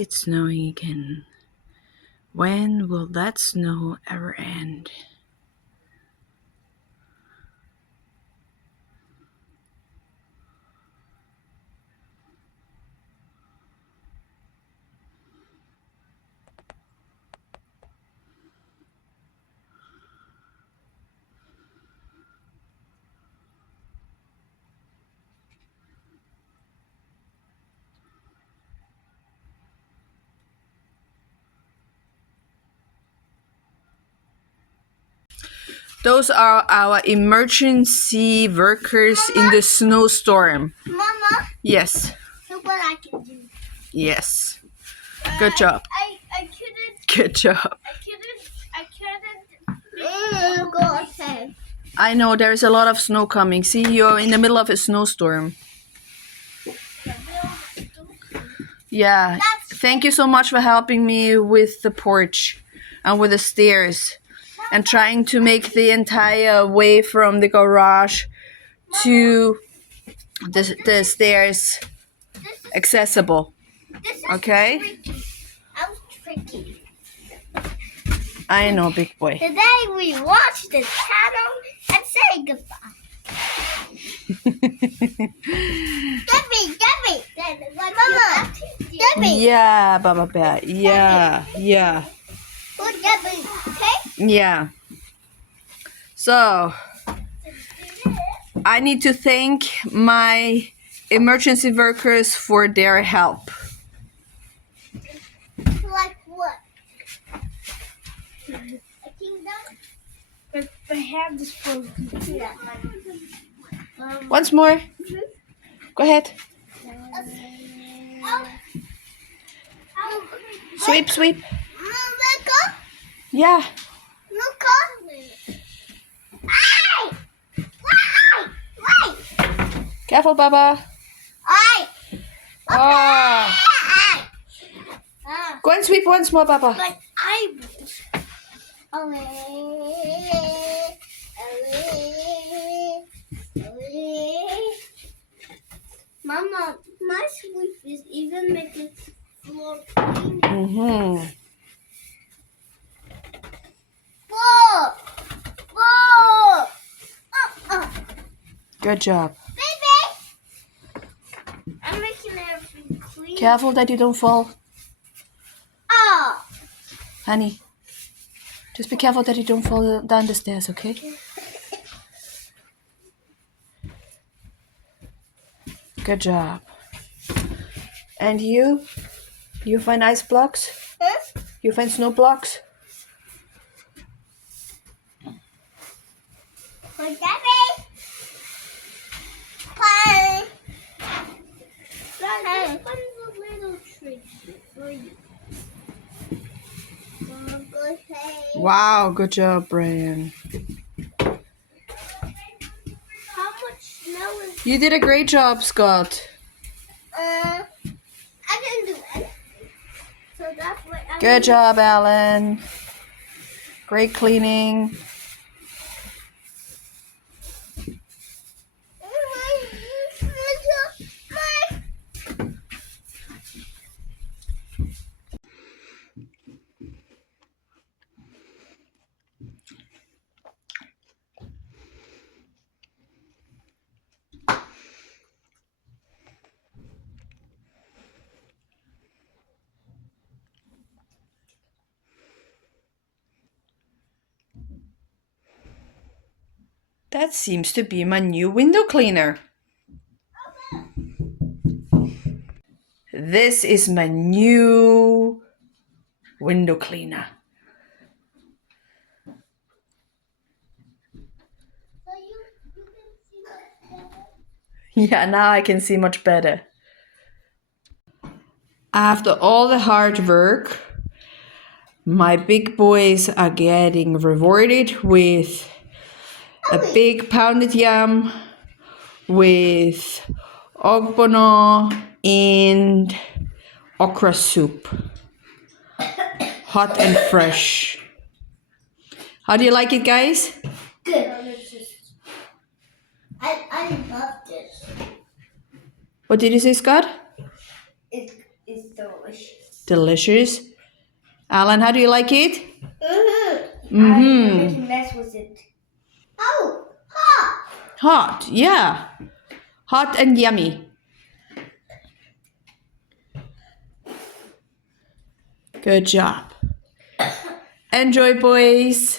it's snowing again. When will that snow ever end? Those are our emergency workers in the snowstorm. Mama, Yes. look what I can do. Yes. Good job. I couldn't. Good job. I couldn't. Go ahead. I know there's a lot of snow coming. See, you're in the middle of a snowstorm. Yeah. Thank you so much for helping me with the porch and with the stairs and trying to make the entire way from the garage to the stairs accessible. This is Okay? tricky. I was tricky. I know, big boy. Today we watch the channel and say goodbye. Debbie. Mama, Debbie. Yeah, Baba Bear. Yeah. Oh, Debbie, okay? Yeah. So, I need to thank my emergency workers for their help. Like what? I think that perhaps this for computer. Once more. Go ahead. Sweep. Look up. Yeah. Look up. Ay! Wait! Careful, Baba. Ay! Oh. Ay! Go and sweep once more, Baba. But eyeballs. Mama, my sweep is even making floor cleaning. Mm-hmm. Whoa! Good job. Baby! I'm making everything clean. Careful that you don't fall. Oh! Honey, just be careful that you don't fall down the stairs, okay? Good job. And you? You find ice blocks? Huh? You find snow blocks? For Debbie! Hi! This one's a little tricky for you. Go say. Wow, good job, Brian. How much snow is You did a great job, Scott. I didn't do anything. So that's what I Good job, Alan. Great cleaning. That seems to be my new window cleaner. This is my new window cleaner. So you can see that better? Yeah, now I can see much better. After all the hard work, my big boys are getting rewarded with a big pounded yam with ogbono and okra soup. Hot and fresh. How do you like it, guys? Good. I love this. What did you say, Scott? It's delicious. delicious. Alan, how do you like it? Mm-hmm. Mm-hmm. I can mess with it. Oh, hot. Hot, yeah. Hot and yummy. Good job. Enjoy, boys.